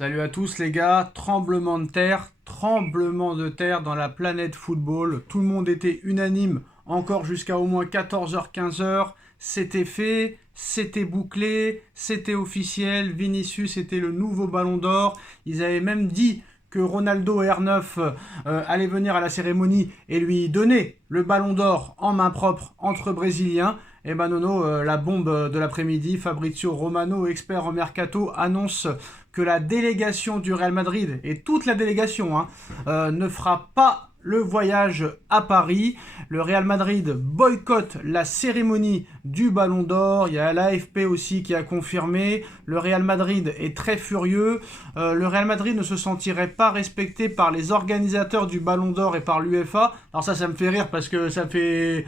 Salut à tous les gars, tremblement de terre dans la planète football. Tout le monde était unanime, encore jusqu'à au moins 14h, 15h. C'était fait, c'était bouclé, c'était officiel. Vinicius était le nouveau ballon d'or. Ils avaient même dit que Ronaldo R9 allait venir à la cérémonie et lui donner le ballon d'or en main propre entre Brésiliens. Et ben Nono, la bombe de l'après-midi, Fabrizio Romano, expert en mercato, annonce que la délégation du Real Madrid, et toute la délégation, ne fera pas le voyage à Paris. Le Real Madrid boycotte la cérémonie du Ballon d'Or. Il y a l'AFP aussi qui a confirmé. Le Real Madrid est très furieux. Le Real Madrid ne se sentirait pas respecté par les organisateurs du Ballon d'Or et par l'UEFA. Alors ça me fait rire parce que ça fait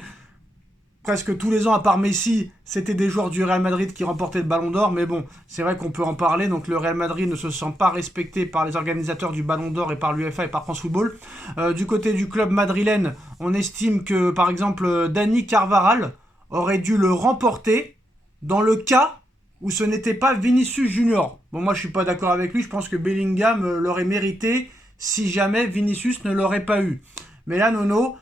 presque tous les ans, à part Messi, c'était des joueurs du Real Madrid qui remportaient le Ballon d'Or, mais bon, c'est vrai qu'on peut en parler. Donc le Real Madrid ne se sent pas respecté par les organisateurs du Ballon d'Or et par l'UEFA et par France Football. Du côté du club madrilène, on estime que, par exemple, Dani Carvajal aurait dû le remporter dans le cas où ce n'était pas Vinicius Junior. Bon, moi je suis pas d'accord avec lui, je pense que Bellingham l'aurait mérité si jamais Vinicius ne l'aurait pas eu. Mais là, Nono,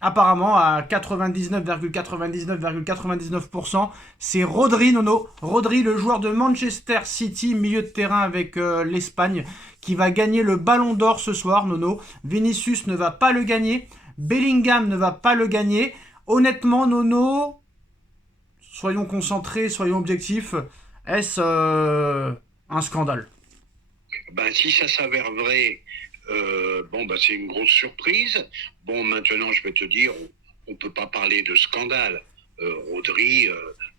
apparemment, à 99,99,99%, c'est Rodri, Nono. Rodri, le joueur de Manchester City, milieu de terrain avec l'Espagne, qui va gagner le Ballon d'Or ce soir, Nono. Vinicius ne va pas le gagner. Bellingham ne va pas le gagner. Honnêtement, Nono, soyons concentrés, soyons objectifs. Est-ce un scandale? Si ça s'avère vrai, c'est une grosse surprise. Bon, maintenant, je vais te dire, on ne peut pas parler de scandale. Rodri,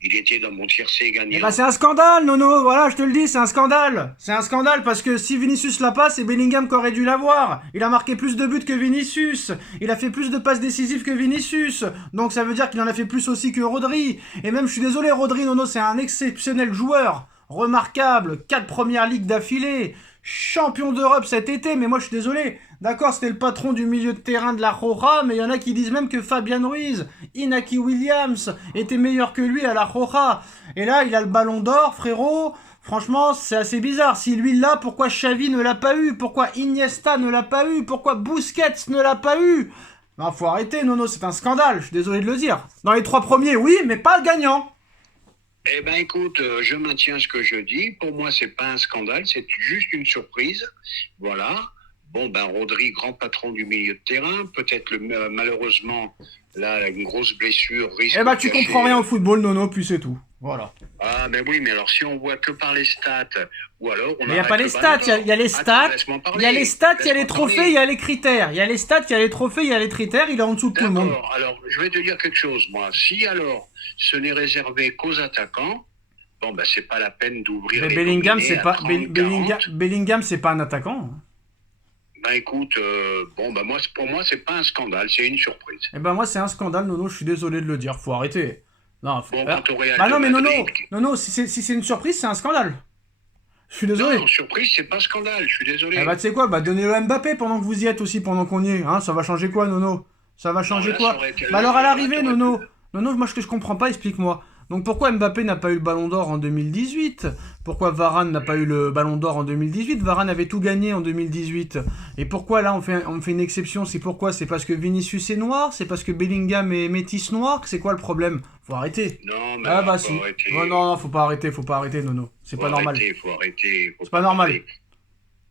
il était dans mon tiercé gagnant. C'est un scandale, Nono. Voilà, je te le dis, c'est un scandale. C'est un scandale parce que si Vinicius l'a pas, c'est Bellingham qui aurait dû l'avoir. Il a marqué plus de buts que Vinicius. Il a fait plus de passes décisives que Vinicius. Donc ça veut dire qu'il en a fait plus aussi que Rodri. Et même, je suis désolé, Rodri, Nono, c'est un exceptionnel joueur. Remarquable. 4 premières ligues d'affilée. Champion d'Europe cet été, mais moi je suis désolé. D'accord, c'était le patron du milieu de terrain de la Roja, mais il y en a qui disent même que Fabian Ruiz, Inaki Williams était meilleur que lui à la Roja. Et là, il a le Ballon d'Or, frérot. Franchement, c'est assez bizarre. Si lui l'a, pourquoi Xavi ne l'a pas eu? Pourquoi Iniesta ne l'a pas eu? Pourquoi Busquets ne l'a pas eu? Non, faut arrêter, Nono, c'est un scandale. Je suis désolé de le dire. Dans les 3 premiers, oui, mais pas le gagnant. Écoute, je maintiens ce que je dis. Pour moi, c'est pas un scandale, c'est juste une surprise. Voilà. Rodri, grand patron du milieu de terrain, peut-être malheureusement, là, une grosse blessure risque. Tu comprends rien au football, Nono, puis c'est tout. Voilà. Ah, oui, mais alors si on voit que par les stats, ou alors on. Mais il n'y a pas les stats, il y a les stats, il y a les stats, il y a les trophées, il y a les critères. Il y a les stats, il y a les trophées, il y a les critères, il est en dessous de tout le monde. Alors, je vais te dire quelque chose, moi. Si alors, ce n'est réservé qu'aux attaquants, c'est pas la peine d'ouvrir mais les Bellingham, c'est pas Bellingham, c'est pas un attaquant. Écoute, pour moi, c'est pas un scandale, c'est une surprise. Moi, c'est un scandale, Nono, je suis désolé de le dire, faut arrêter. Non, non, mais Nono, si c'est une surprise, c'est un scandale. Je suis désolé. Non, surprise, c'est pas scandale, je suis désolé. Tu sais quoi, donnez-le à Mbappé pendant que vous y êtes aussi, pendant qu'on y est. Ça va changer quoi, Nono? Ça va changer quoi? Alors à l'arrivée, Nono, moi, ce que je comprends pas, explique-moi. Donc pourquoi Mbappé n'a pas eu le Ballon d'Or en 2018? Pourquoi Varane n'a pas eu le Ballon d'Or en 2018? Varane avait tout gagné en 2018. Et pourquoi là on fait une exception? C'est pourquoi? C'est parce que Vinicius est noir? C'est parce que Bellingham est métis noir? C'est quoi le problème? Faut arrêter. Non, mais si. Non, faut pas arrêter, Nono. C'est pas normal. Faut arrêter. C'est pas normal.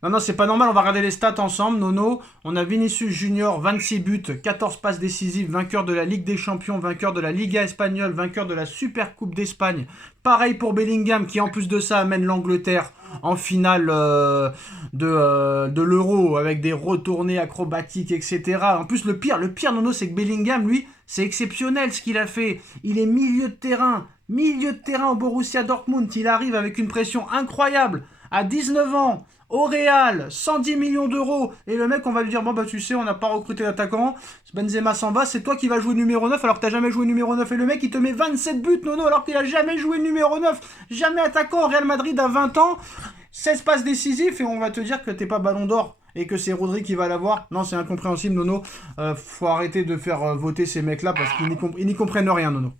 Non, c'est pas normal, on va regarder les stats ensemble, Nono. On a Vinicius Junior, 26 buts, 14 passes décisives, vainqueur de la Ligue des Champions, vainqueur de la Liga espagnole, vainqueur de la Super Coupe d'Espagne. Pareil pour Bellingham, qui en plus de ça amène l'Angleterre en finale de l'Euro, avec des retournées acrobatiques, etc. En plus, le pire, Nono, c'est que Bellingham, lui, c'est exceptionnel ce qu'il a fait. Il est milieu de terrain au Borussia Dortmund. Il arrive avec une pression incroyable, à 19 ans. Au Real, 110 millions d'euros. Et le mec, on va lui dire, tu sais, on n'a pas recruté d'attaquant. Benzema s'en va, c'est toi qui vas jouer numéro 9 alors que t'as jamais joué numéro 9. Et le mec, il te met 27 buts, Nono, alors qu'il a jamais joué numéro 9. Jamais attaquant au Real Madrid à 20 ans. 16 passes décisives et on va te dire que t'es pas Ballon d'Or et que c'est Rodri qui va l'avoir. Non, c'est incompréhensible, Nono. Faut arrêter de faire voter ces mecs-là parce qu'ils n'y comprennent rien, Nono.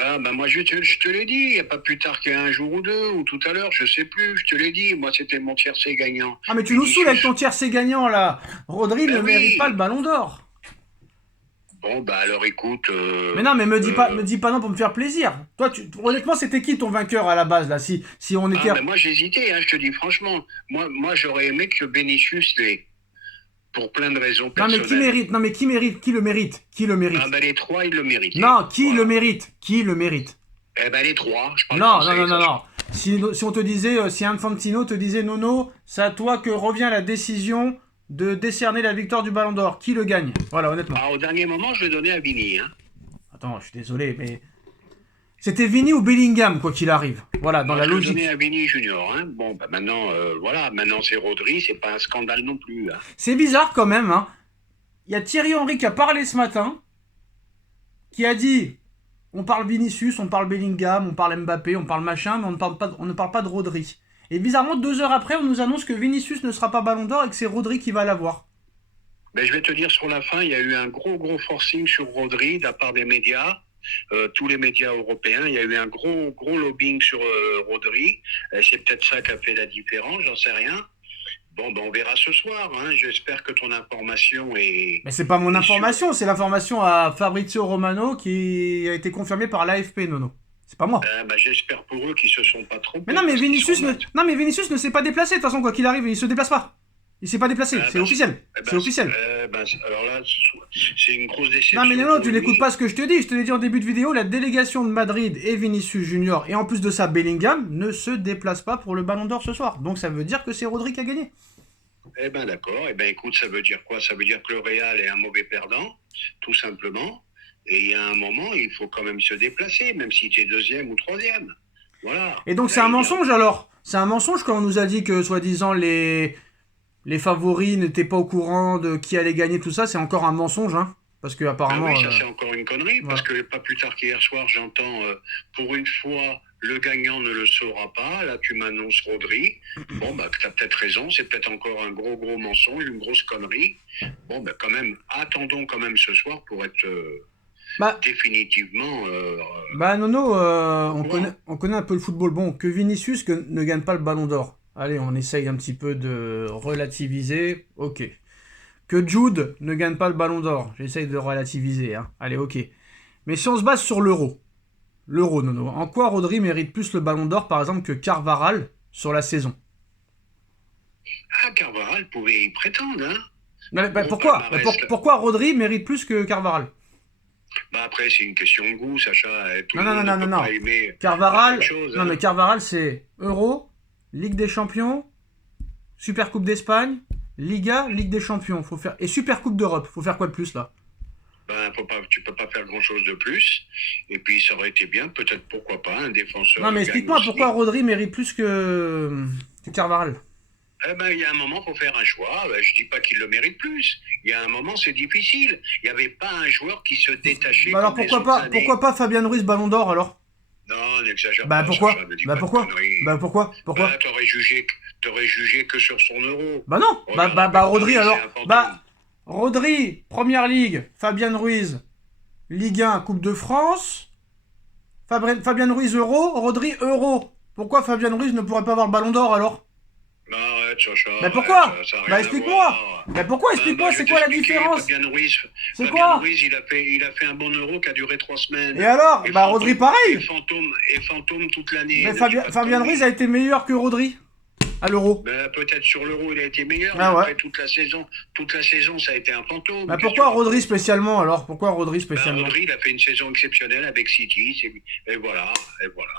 Ah, bah moi, je te l'ai dit, il n'y a pas plus tard qu'il y a un jour ou deux, ou tout à l'heure, je sais plus, je te l'ai dit. Moi, c'était mon tiercé gagnant. Ah mais tu nous saoules avec Vinicius. ton tiercé gagnant là. Rodri ne Ben mérite pas le oui. ballon d'or. Bon, bah alors écoute, Mais non, mais euh, me dis pas non pour me faire plaisir. Toi, honnêtement, c'était qui ton vainqueur à la base là, si on était. ah, ben moi, j'hésitais, hein, je te dis franchement. Moi j'aurais aimé que Vinicius l'ait, pour plein de raisons Non mais qui personnelles. mérite? Non mais qui mérite? Qui le mérite? Qui le Ah, mérite? ben les trois, ils le méritaient. Non, qui le Voilà. mérite? Qui le mérite? Eh ben les trois, je parle Non, non, français, non, non, ça. non. Si on te disait, si Infantino te disait Nono, c'est à toi que revient la décision de décerner la victoire du Ballon d'Or. Qui le gagne? Voilà, honnêtement. Ah, au dernier moment, je le donnais à Vini, hein. Attends, je suis désolé, mais c'était Vini ou Bellingham quoi qu'il arrive. Voilà, dans Moi, la je le donnais logique. à Vini Junior, hein. Bon, bah maintenant, voilà, maintenant c'est Rodri, c'est pas un scandale non plus, hein. C'est bizarre quand même. Hein. Il y a Thierry Henry qui a parlé ce matin, qui a dit, on parle Vinicius, on parle Bellingham, on parle Mbappé, on parle machin, mais on ne parle pas de Rodri. Et bizarrement, 2 heures après, on nous annonce que Vinicius ne sera pas Ballon d'Or et que c'est Rodri qui va l'avoir. Mais je vais te dire, sur la fin, il y a eu un gros forcing sur Rodri de la part des médias. Tous les médias européens, il y a eu un gros lobbying sur Rodri. C'est peut-être ça qui a fait la différence, j'en sais rien. Bon, ben on verra ce soir, hein. J'espère que ton information Mais c'est pas mon est sûre. information, c'est l'information à Fabrizio Romano qui a été confirmée par l'AFP, Nono. C'est pas moi. Ben, j'espère pour eux qu'ils se sont pas Mais trompés non, mais parce qu'ils sont Vinicius ne, honnêtes. non, mais Vinicius ne s'est pas déplacé, de toute façon, quoi qu'il arrive, il se déplace pas. Il s'est pas déplacé, c'est officiel. C'est officiel. Alors là, c'est une grosse Non, mais déception non, pour tu n'écoutes lui. pas ce que je te dis. Je te l'ai dit en début de vidéo, la délégation de Madrid et Vinicius Junior, et en plus de ça, Bellingham, ne se déplacent pas pour le Ballon d'Or ce soir. Donc ça veut dire que c'est Rodri qui a gagné. Eh ben d'accord. Eh ben écoute, ça veut dire quoi? Ça veut dire que le Real est un mauvais perdant, tout simplement. Et il y a un moment, il faut quand même se déplacer, même si tu es deuxième ou troisième. Voilà. Et donc c'est Là, un il est en- mensonge alors. C'est un mensonge quand on nous a dit que soi-disant les favoris n'étaient pas au courant de qui allait gagner tout ça. C'est encore un mensonge, hein. Parce que Ah apparemment. oui, ça c'est encore une connerie, parce Voilà. que pas plus tard qu'hier soir, j'entends pour une fois, le gagnant ne le saura pas. Là, tu m'annonces Rodri. Bon, bah, tu as peut-être raison, c'est peut-être encore un gros mensonge, une grosse connerie. Bon, bah, quand même, attendons quand même ce soir pour être Bah, définitivement. bah Nono, Courant. on connaît un peu le football. Bon, que Vinicius ne gagne pas le Ballon d'Or. Allez, on essaye un petit peu de relativiser. Ok. Que Jude ne gagne pas le Ballon d'Or. J'essaye de relativiser. Hein. Allez, ok. Mais si on se base sur l'Euro. L'Euro, Nono. En quoi Rodri mérite plus le Ballon d'Or, par exemple, que Carvaral sur la saison? Ah, Carvajal pouvait y prétendre, hein. Bah, Bon, pourquoi palmarès, pourquoi Rodri mérite plus que Carvaral? bah après, c'est une question de goût, Sacha. Tout Non, le non, monde non, ne non, peut non. pas aimer la même Carvaral, chose, non hein. mais Carvaral c'est Euro, Ligue des Champions, Super Coupe d'Espagne, Liga, Ligue des Champions. Faut faire et Super Coupe d'Europe. Faut faire quoi de plus là? Ben, tu peux pas faire grand-chose de plus. Et puis, ça aurait été bien, peut-être, pourquoi pas, un défenseur Non mais gagne explique-moi aussi. pourquoi Rodri mérite plus que Carvaral. Eh ben, il y a un moment, il faut faire un choix. Ben, je dis pas qu'il le mérite plus. Il y a un moment, c'est difficile. Il n'y avait pas un joueur qui se détachait Bah alors comme les autres années. pourquoi pas Fabian Ruiz Ballon d'Or alors? Non, n'exagère Bah pas, pourquoi? Sacha, ne dis Bah pas de pourquoi? conneries. Bah pourquoi? Ben, t'aurais jugé que sur son euro. Bah non. Regarde, Bah avec Rodri Paris, alors. c'est un fantôme. Bah Rodri, Première Ligue, Fabian Ruiz, Ligue 1, Coupe de France. Fabian Ruiz Euro, Rodri Euro. Pourquoi Fabian Ruiz ne pourrait pas avoir le Ballon d'Or alors? Non, arrête, Sacha, Bah arrête, pourquoi? ça a rien Bah à explique-moi. voir. Bah pourquoi? Ben, Explique-moi, je c'est vais quoi la t'expliquer, différence? C'est C'est quoi? Ruiz, il a fait un bon euro qui a duré 3 semaines. Et alors? Et Bah Rodri pareil. fantôme toute l'année. Mais Ne dis pas de Fabian conneries. Ruiz a été meilleur que Rodri à l'Euro. Ben, peut-être sur l'euro il a été meilleur, Ah mais ouais. après toute la saison ça a été un fantôme. Bah Qu'est-ce pourquoi que tu Rodri racontes? spécialement alors? Pourquoi Rodri Ben, spécialement? Rodri, il a fait une saison exceptionnelle avec City, et voilà, et voilà.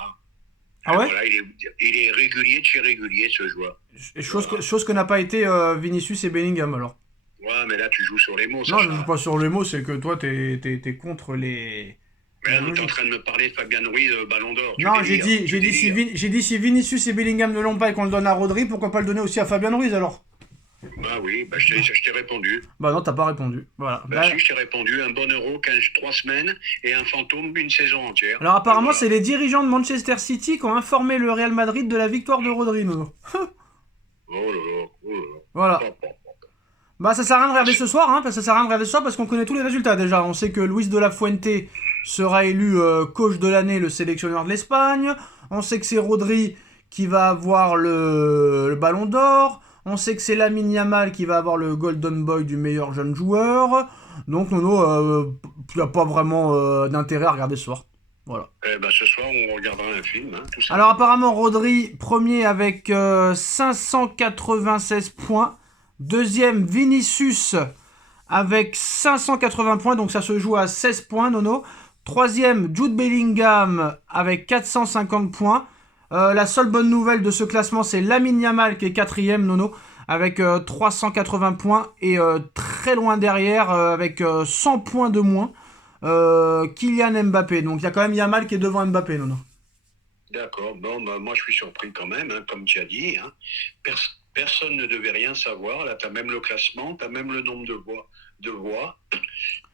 Ah Et ouais? voilà, il est régulier de chez régulier ce joueur. Chose que n'a pas été Vinicius et Bellingham alors. Ouais, mais là tu joues sur les mots, Non, je Sacha. joue pas sur le mot, c'est que toi t'es contre les. Mais là, la tu es en logique. train de me parler de Fabien Ruiz, Ballon d'Or. Tu Non, délires, tu j'ai délires. dit si Vinicius et Bellingham ne l'ont pas et qu'on le donne à Rodri, pourquoi pas le donner aussi à Fabian Ruiz alors? Bah oui, bah, je t'ai répondu. Bah non, t'as pas répondu. Voilà. Bah si, je t'ai répondu. Un bon euro, 3 semaines, et un fantôme, une saison entière. Alors apparemment, Voilà. c'est les dirigeants de Manchester City qui ont informé le Real Madrid de la victoire de Rodri, Nono. Oh là là, oh là là. Voilà. Pop, pop, pop. Bah ça sert à rien de regarder ce soir, hein, parce que ça sert à rien de regarder ce soir parce qu'on connaît tous les résultats déjà. On sait que Luis de la Fuente sera élu coach de l'année, le sélectionneur de l'Espagne. On sait que c'est Rodri qui va avoir le Ballon d'Or. On sait que c'est Lamine Yamal qui va avoir le Golden Boy du meilleur jeune joueur. Donc Nono, il n'y a pas vraiment d'intérêt à regarder ce soir. Voilà. Eh ben, ce soir, on regardera un film, hein, tout Alors simplement. apparemment Rodri premier avec 596 points. Deuxième Vinicius avec 580 points, donc ça se joue à 16 points Nono. Troisième Jude Bellingham avec 450 points. La seule bonne nouvelle de ce classement c'est Lamine Yamal qui est quatrième Nono avec 380 points et très loin derrière avec 100 points de moins Kylian Mbappé. Donc il y a quand même Yamal qui est devant Mbappé Nono. D'accord. Bon, bah, moi, je suis surpris quand même, hein, comme tu as dit. Hein. Personne ne devait rien savoir. Là, tu as même le classement, tu as même le nombre de voix.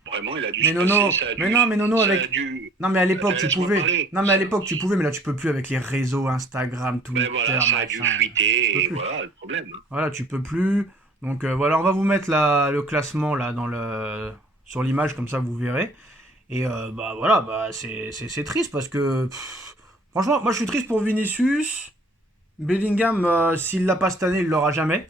Vraiment, il a dû Mais se Nono, passer. Ça a mais dû, non, mais Nono ça a avec. dû... Non mais à l'époque tu Laisse-moi pouvais. parler. Non mais à l'époque tu pouvais, mais là tu peux plus avec les réseaux Instagram, Mais Twitter, voilà, ça a dû machin. Tu fuiter peux et plus. voilà le problème. Hein. Voilà, tu peux plus. Donc voilà, on va vous mettre le classement là sur l'image comme ça vous verrez. Et bah voilà, bah c'est triste parce que franchement, moi je suis triste pour Vinicius. Bellingham, s'il l'a pas cette année, il l'aura jamais.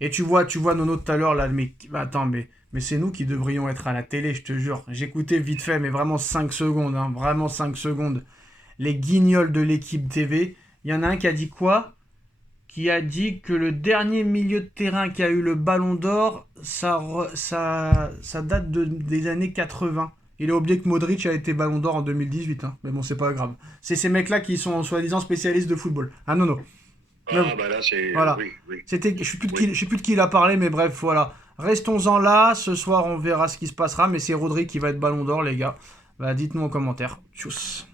Et tu vois Nono tout à l'heure là, mais attends, mais c'est nous qui devrions être à la télé, je te jure. J'écoutais vite fait, mais vraiment 5 secondes, hein, vraiment 5 secondes. Les guignols de l'équipe TV. Il y en a un qui a dit quoi? Qui a dit que le dernier milieu de terrain qui a eu le ballon d'or, ça date des années 80. Il a oublié que Modric a été ballon d'or en 2018, hein. Mais bon, c'est pas grave. C'est ces mecs-là qui sont soi-disant spécialistes de football. Ah non, non. Mais bon, Ah, bah là, c'est. voilà. Oui, oui, C'était, je sais plus de oui. qui, je sais plus de qui il a parlé, mais bref, voilà. Restons-en là. Ce soir, on verra ce qui se passera. Mais c'est Rodri qui va être ballon d'or, les gars. Bah, dites-nous en commentaire. Tchuss.